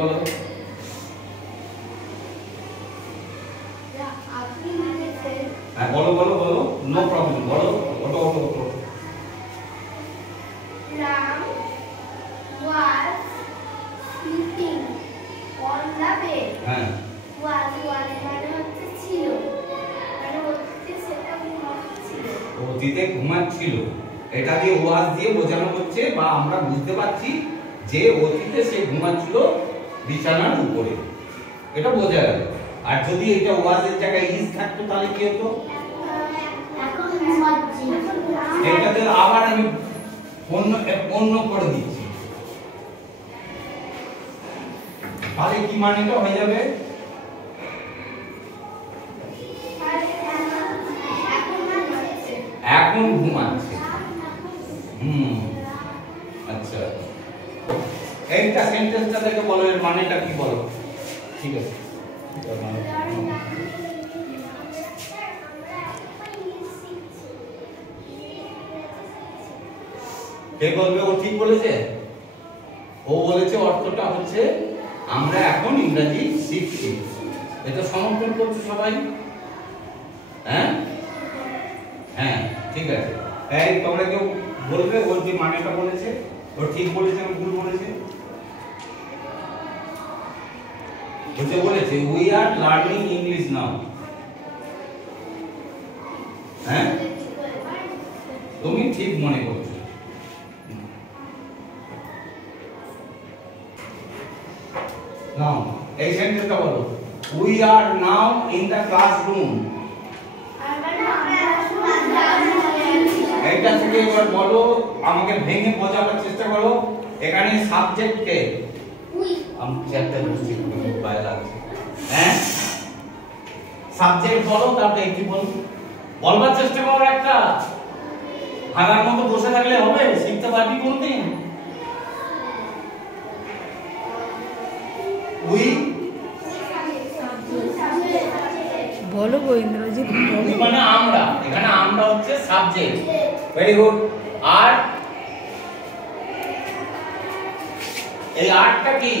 বলো। হ্যাঁ বলো বলো বলো, নো প্রবলেম, বলো। ওটো ওটো ওটো। Ram was sleeping on the bed. হ্যাঁ was মানে হচ্ছে ছিল, মানে অতীতে সেটা ঘুমাচ্ছিল। অতীতে ঘুমাচ্ছিল, এটা দিয়ে ওয়াজ দিয়ে বোঝানো হচ্ছে বা আমরা বুঝতে পারছি যে অতীতে সে ঘুমাচ্ছিল বিছানার উপরে, এটা বোঝা গেল। আর যদি এটা ওয়াজের জায়গায় ইজ থাকতো তাহলে কি হতো? এখন ঘুমাচ্ছি। এটাতে আবার আমি অন্য করে দিচ্ছি, তাহলে কি মানেটা হয়ে যাবে? এখন ঘুমাচ্ছে। আচ্ছা, এইটা সেন্টেন্সটা দেখে বলো এর মানেটা কি বলো। ঠিক আছে, কে বলবে ও ঠিক বলেছে? ও বলেছে অর্থটা হচ্ছে আমরা এখন ইংরেজি শিখছি। এটা সমর্থন করছে সবাই? হ্যাঁ হ্যাঁ ঠিক আছে। এই তোমরা কেউ বলবে ওর যে মানেটা বলেছে ও ঠিক বলেছে না ভুল বলেছে? বুঝে বলেছে উই আর লার্নিং ইংলিশ নাও। হ্যাঁ তুমি ঠিক মনে করছো। নাও এই সেন্টেন্সটা বলো, we are now in the classroom. এইটা থেকে এবার বলো, আমাকে ভেঙে বোঝাবার চেষ্টা করো। এখানে সাবজেক্ট কে? উই। আমি চ্যাপ্টার বুঝছি খুব ভয় লাগছে। হ্যাঁ সাবজেক্ট বলো, তারপরে কি বলবো বলবার চেষ্টা করো। একটা ভাগার মতো বসে থাকলে হবে? শিখতে পারবি কোনদিন? উই বলো গো ইংরেজি উই মানে আমরা, এখানে আমরা হচ্ছে সাবজেক্ট। Very good. আর এই আরটা কি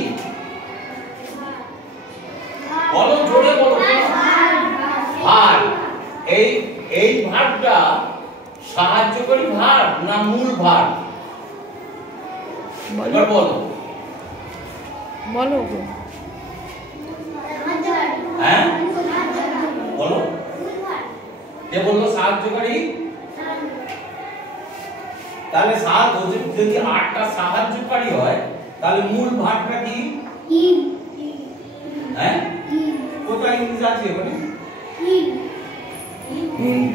বলো, জোরে বলো। ভার্ব। এই ভার্বটা সাহায্যকারী ভার্ব না মূল ভার্ব? এবার বলো বলো গো। হ্যাঁ বলো, কে বললো সাহায্যকারী? তাহলে যদি আটটা সাহায্যকারী হয় তাহলে মূল ভার্বটা কি? হ্যাঁ কোথায় ইংলিশ আছে ওখানে?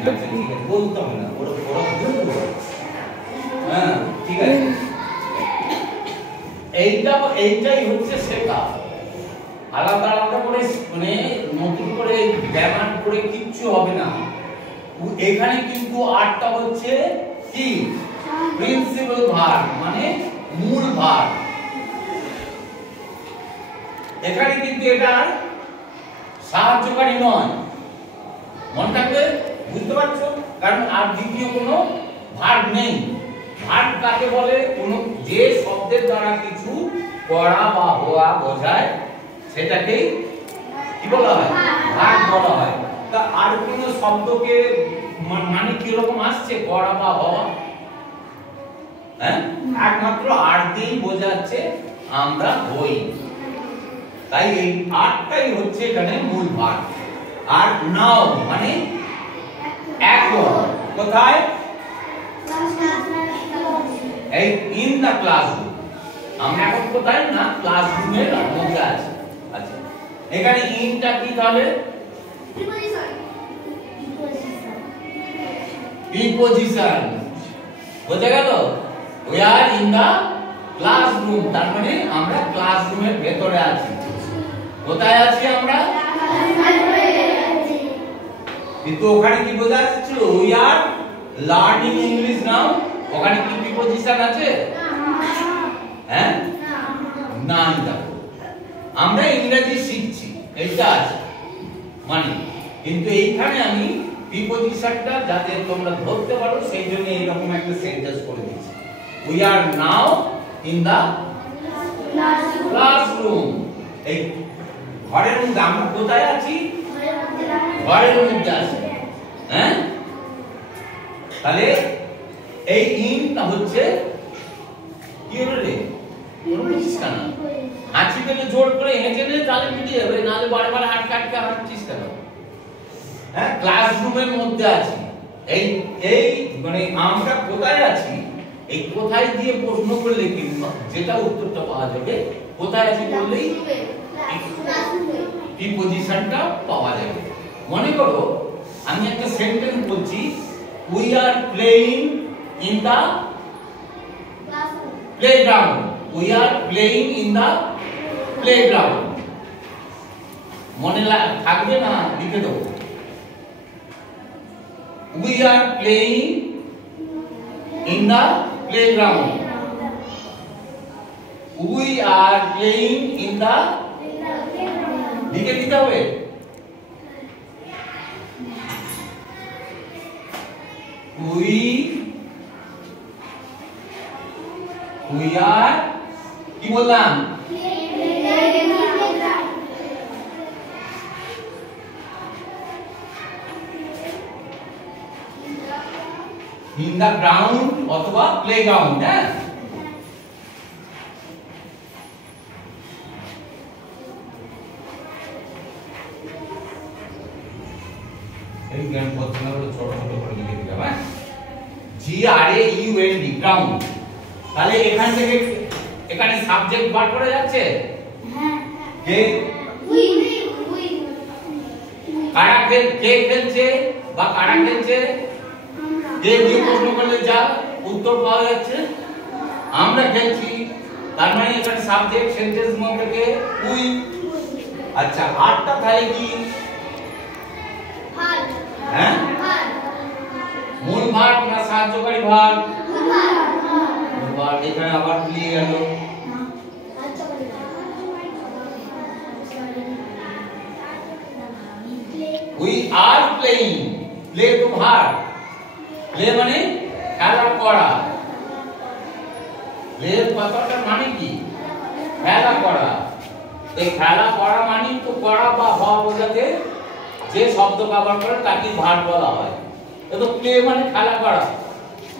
আচ্ছা ঠিক আছে, বলতে হবে না, ওরা বলবো। হ্যাঁ ঠিক আছে। এইটাই হচ্ছে শেখা। আলাদা আলাদা করে মানে নতুন করে ব্যায়াম করে কিচ্ছু হবে না। এখানে কিন্তু আটটা হচ্ছে কি প্রিন্সিপাল ভার্ব, মানে মূল ভার্ব। এখানে কিন্তু এটা সাহায্যকারী নয়, মনে থাকবে, বুঝতে পারছো? কারণ আর দ্বিতীয় কোনো ভার্ব নেই। ভার্ব কাকে বলে? কোনো যে শব্দের দ্বারা কিছু করা বা হওয়া বোঝায় সেটাকেই কি বলা হয়? ভার্ব বলা হয়। তা আর কোন শব্দকে মানে কি রকম আসছে করা বা হওয়া? হ্যাঁ একমাত্র আর দিয়েই বোঝাচ্ছে আমরা হই। তাই এই আটটাই হচ্ছে এখানে মূল ভার্ব। আর নাও মানে এখন। কোথায়? এই ইন দা ক্লাসরুম। আমরা এখন কোথায়? না ক্লাসরুমের মধ্যে আছি। আচ্ছা এখানে ইনটা কি তাহলে? প্রিপজিশন। বোঝা গেল? We are in the classroom, তার মানে আমরা ক্লাসরুমের ভেতরে আছি। কোথায় আছি আমরা? কিন্তু ওখানে কি বোঝা যাচ্ছিল? উই আর লার্নিং ইংলিশ নাও। ওখানে কি প্রিপজিশন আছে? হ্যাঁ না, দেখো আমরা ইংরেজি শিখছি এইটা আছে মানে, কিন্তু এইখানে আমি প্রিপজিশনটা যাতে তোমরা ধরতে পারো সেই জন্য এইরকম একটা সেন্টেন্স করে দিয়েছি। We are now in the classroom. এই ঘরের মধ্যে আমরা কোথায় আছি? ঘরের মধ্যে আছি। হ্যাঁ, তাহলে এই ইনটা হচ্ছে কি হলো রে? বুঝছিস কেন? হাঁচি পেলে জোর করে হেঁটে নে, তাহলে মিটিয়ে যাবে, নাহলে বারবার হাত কাটকে হাঁটছিস কেন? হ্যাঁ, ক্লাসরুমের মধ্যে আছি। এই এই মানে আমরা কোথায় আছি, এই কোথায় দিয়ে প্রশ্ন করলে কিন্তু যেটা উত্তরটা পাওয়া যাবে, কোথায় আছি বললেই প্রিপজিশনটা পাওয়া যাবে। মনে করো আমি একটা সেন্টেন্স বলছি, we are playing in the playground. We are playing in the playground. মনে থাকবে না, লিখে দেবো। We are playing in the playground. We are playing in the লিখে দিতে হবে। We are কি বললাম? in the ground অথবা playground। হ্যাঁ, এই জ্ঞান পদ্ধতিগুলো ছোট ছোট করে লিখে দিলাম। হ্যাঁ, GRAUND গ্রাউন্ড। তাহলে এখান থেকে এখানে সাবজেক্ট বার করা যাচ্ছে। হ্যাঁ, কে কারা কে খেলছে বা কারা খেলছে, কে দিয়ে প্রশ্ন করলে যা উত্তর পাওয়া যাচ্ছে। আমরা খেলছি, তার মানে এখানে সাবজেক্ট সেন্টেন্স মধ্যে কে? উই। আচ্ছা, আটটা তাহলে কি? ভার্ব। হ্যাঁ, মূল ভার্ব না সাহায্যকারী ভার্ব? ভার্ব। এখানে আবার মিলিয়ে গেল। We are playing. Play to verb. Play মানে খেলা করা। প্লের কথাটার মানে কি? খেলা করা। এই খেলা করা মানে তো করা বা হওয়া বোঝাতে যে শব্দ ব্যবহার করে তাকে ভার্ব বলা হয়। তো প্লে মানে খেলা করা,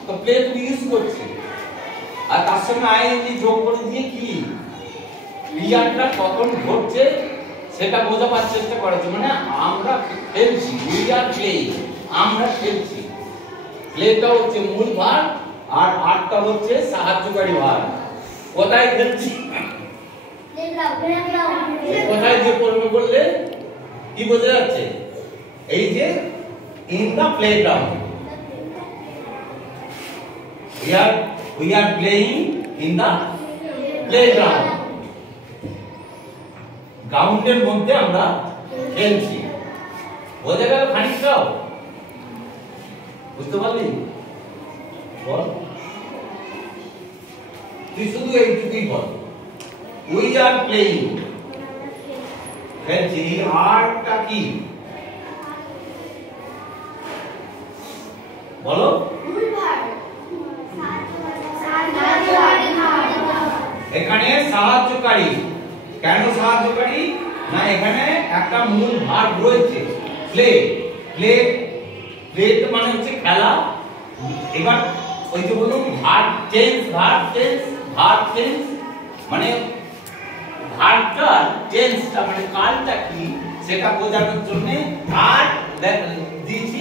তো প্লে তুমি ইউজ করছে, আর তার সঙ্গে আইএনজি যোগ করে দিয়ে কি ক্রিয়াটা কখন ঘটছে সেটা বোঝাবার চেষ্টা করেছে। মানে আমরা খেলছি, উই আর প্লেইং, আমরা খেলছি। প্লেটা হচ্ছে মূল ভার্ব আর আরটা হচ্ছে সাহায্যকারী ভার্ব। কোথায় খেলছি? কোথায় যে প্রশ্ন করলে কি বোঝা যাচ্ছে? এই যে in the playground. we are playing in the playground। গ্রাউন্ডের মধ্যে আমরা খেলছি। বোঝা গেল খানিকটা? বুঝতে পারলি? বল, তুই শুধু এইটুকুই বল, উই আর প্লেইং। খেলছি। আরটা কি বলো? এখানে সাহায্যকারী। কেন সাহায্যকারী? না, এখানে একটা মূল ভার্ব রয়েছে, প্লে। প্লে প্লে মানে হচ্ছে খেলা। এবার ওই যে বলুন verb tense, verb tense, verb tense মানে ভার্বটার টেন্সটা মানে কালটা কি সেটা বোঝানোর জন্য আর দিয়েছি।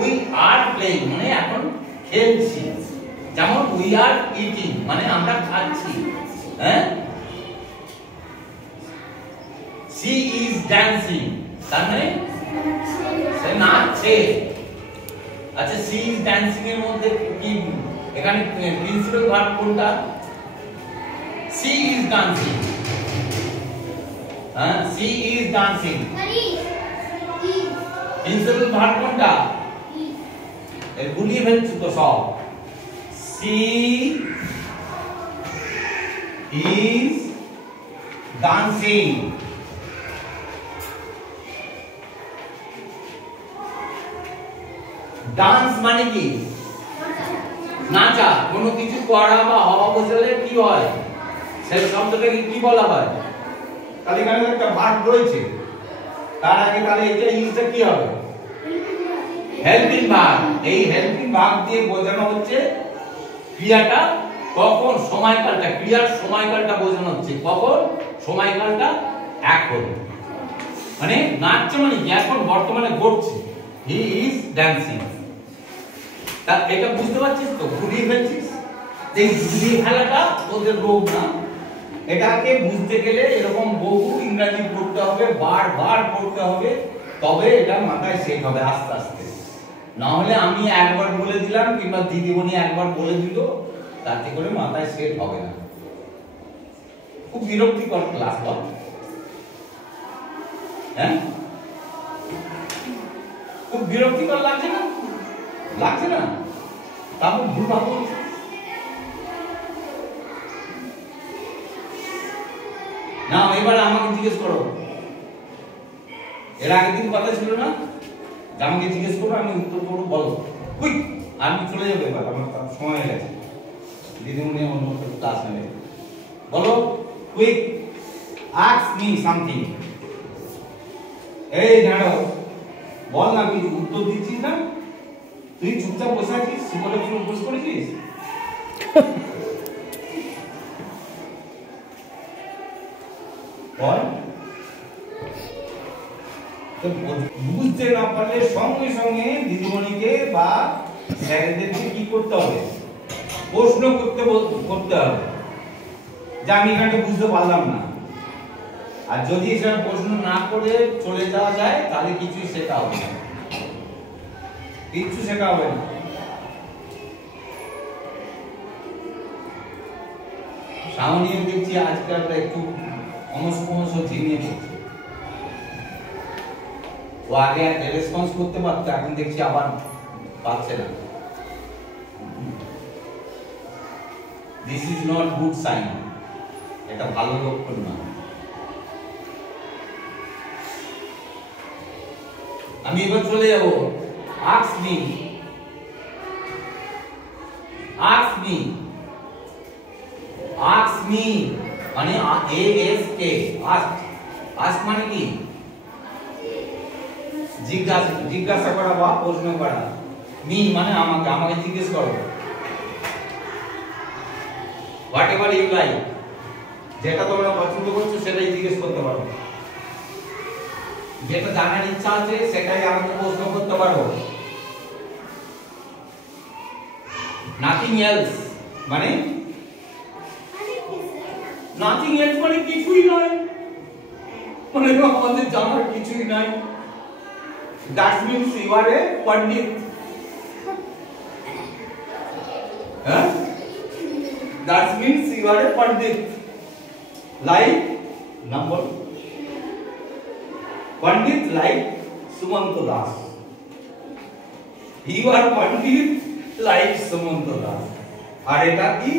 উই আর প্লেইং মানে এখন খেলছি। যেমন উই আর ইটিং মানে আমরা খাচ্ছি। হ্যাঁ, she is dancing তার মানে সে নাচছে। আচ্ছা, she is dancing এর মধ্যে কি এখানে প্রিন্সিপাল ভার্ব কোনটা? she is dancing। হ্যাঁ, she is dancing। Principal verb কোনটা? এর গুলিয়ে ফেলছো তো সব। she is dancing। ডান্স মানে কি? নাচা। কোনো কিছু করা বা হওয়া বোঝালে কি হয় সেই শব্দটাকে কি বলা হয়? তাহলে এখানে একটা ভার্ব রয়েছে, তার আগে তাহলে এটা ইজটা কি হবে? Helping verb. এই হেল্পিং ভার্ব দিয়ে বোঝানো হচ্ছে ক্রিয়াটা কখন, সময়কালটা, ক্রিয়ার সময়কালটা বোঝানো হচ্ছে কখন, সময়কালটা এখন, মানে নাচছে মানে এখন বর্তমানে ঘটছে, হি ইজ ড্যান্সিং। তা এটা বুঝতে পারছিস তো? ঘুরিয়ে ফেলছিস, এই ঘুরিয়ে ফেলাটা তোদের রোগ না। এটাকে বুঝতে গেলে এরকম বহু ইংরেজি পড়তে হবে, বারবার পড়তে হবে, তবে এটা মাথায় সেট হবে আস্তে আস্তে। না হলে আমি একবার বলে দিলাম কিংবা দিদিমণি একবার বলে দিল, তাতে করে মাথায় সেট হবে না। খুব বিরক্তিকর ক্লাস বল, হ্যাঁ? খুব বিরক্তিকর লাগছে না? লাগছে না? তারপর ভুল ভাবো। না এবার আমাকে জিজ্ঞেস করো, এর আগের দিন কথা ছিল না যে আমাকে জিজ্ঞেস করো, আমি উত্তর করবো, বলো কুইক। আমি চলে যাবো এবার, আমার সময় হয়ে গেছে, দিদিমণি অন্য ক্লাস নেবে। বলো কুইক, আস্ক মি সামথিং। এই দাঁড়াও, বল না, কিছু উত্তর দিচ্ছিস না, তুই চুপচাপ বসে আছিস, বলে বস করেছিস। বল, বুঝতে না পারলে সঙ্গে সঙ্গে দিদিমণিকে বা স্যারদেরকে কি করতে হবে? প্রশ্ন করতে হবে যে আমি এখানে বুঝতে পারলাম না। আর যদি সেটা প্রশ্ন না করে চলে যাওয়া যায় তাহলে কিছুই শেখা হবে না, কিচ্ছু শেখা হবে না। সামনেও দেখছি আজকাল একটু ক্রমশ ঝিমিয়ে পড়ছে। ও আগে রেসপন্স করতে পারতো, এখন দেখছি আবার পাচ্ছে না। This is not good sign, এটা ভালো লক্ষণ না। আমি এবার চলে যাব, ask me, ask me, ask me মানে A S K, ask. Ask মানে কি? জিজ্ঞাসা করা বা প্রশ্ন করা। মি মানে আমাকে, আমাকে জিজ্ঞেস করো। হোয়াট এভার ইউ লাইক, যেটা তোমরা পছন্দ করছো সেটাই জিজ্ঞেস করতে পারো, যেটা জানার ইচ্ছা আছে সেটাই আমাকে প্রশ্ন করতে পারো। নাথিং এলস মানে, নাথিং এলস মানে কিছুই নয়, মানে আমাদের জানার কিছুই নাই। That means you are a pandit. Huh? That means you are a pandit. Like number pandit like Sumanta Das. You are pandit like Sumanta Das. আর এটা কি?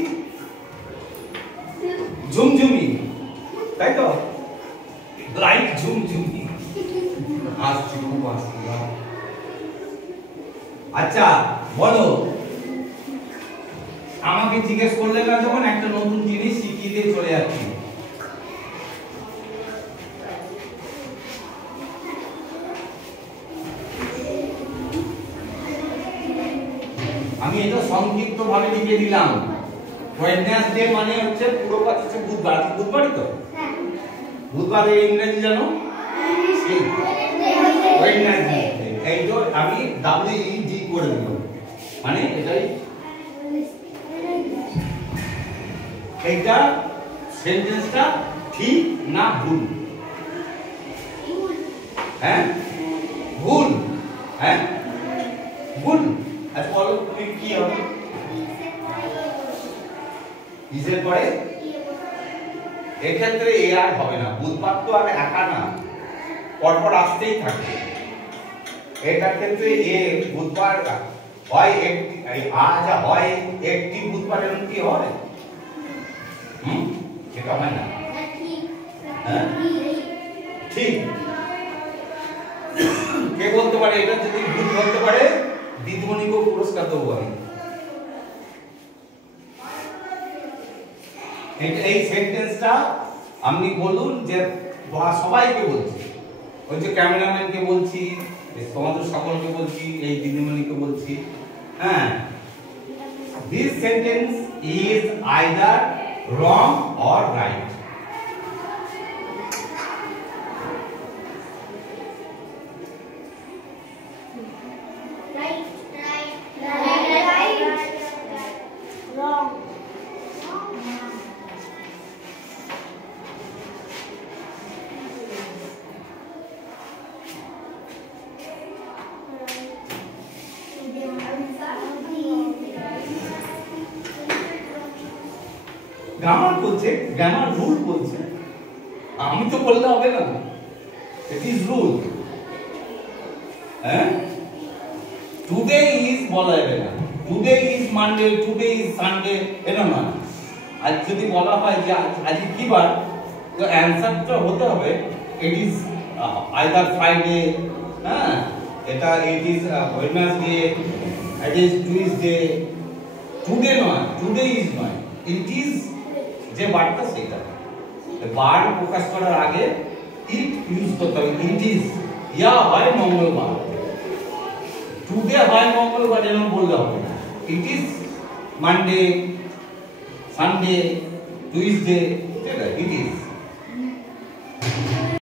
ঝুমঝুমি, তাই তো? Like ঝুমঝুমি। আচ্ছা বলো, আমাকে জিজ্ঞেস করলে না যখন একটা নতুন জিনিস শিখিয়ে দিয়ে চলে যাচ্ছি। আমি এটা সংক্ষিপ্ত ভাবে লিখে দিলাম। ওয়েডনেসডে মানে হচ্ছে পুরো কথা হচ্ছে বুধবার। বুধবারই তো? বুধবারের ইংরেজি জানো? ওয়েডনেসডে। এইটা আমি WED করে দেব, মানে এটাই। এইটা সেন্টেন্সটা ঠিক না ভুল? হ্যাঁ ভুল, হ্যাঁ ভুল। আচ্ছা বলো তুমি কি হবে? ইজের পরে এক্ষেত্রে এ আর হবে না। বুধবার তো আর একা না, পরপর আসতেই থাকে। এটার ক্ষেত্রে এ বুধবার হয় একটি, আজ হয় একটি বুধবারের কি হয়? এটা হয় না। হ্যাঁ ঠিক। কে বলতে পারে এটা? যদি ভুল বলতে পারে দিদিমণিকে পুরস্কার দেবো আমি। এই সেন্টেন্সটা আপনি বলুন যে সবাইকে বলছি, ওই যে ক্যামেরাম্যানকে বলছি, তোমাদের সকলকে বলছি, এই দিদিমণিকে বলছি, হ্যাঁ, this sentence is either wrong or right. Wrong. Grammar বলছে, গ্রামার রুল বলছে, আমি তো বললে হবে না, ইট ইজ রুল। হ্যাঁ, টুডে ইজ বলা যাবে না, today is Monday, today is Sunday, এটা না। আজ যদি বলা হয় যে আজ কি বার, তো অ্যানসারটা হতে হবে ইট ইজ আইদার ফ্রাইডে, হ্যাঁ, এটা it is Wednesday, it is Tuesday, today নয়, টুডে ইজ নয়, ইট ইজ যে বারটা সেটা। বার প্রকাশ করার আগে ইট ইউজ করতে হবে, ইট ইজ। ইয়া হয় মঙ্গলবার, টুডে হয় মঙ্গলবার, এরকম বললে হবে না। It is Monday, Sunday, Tuesday, it is.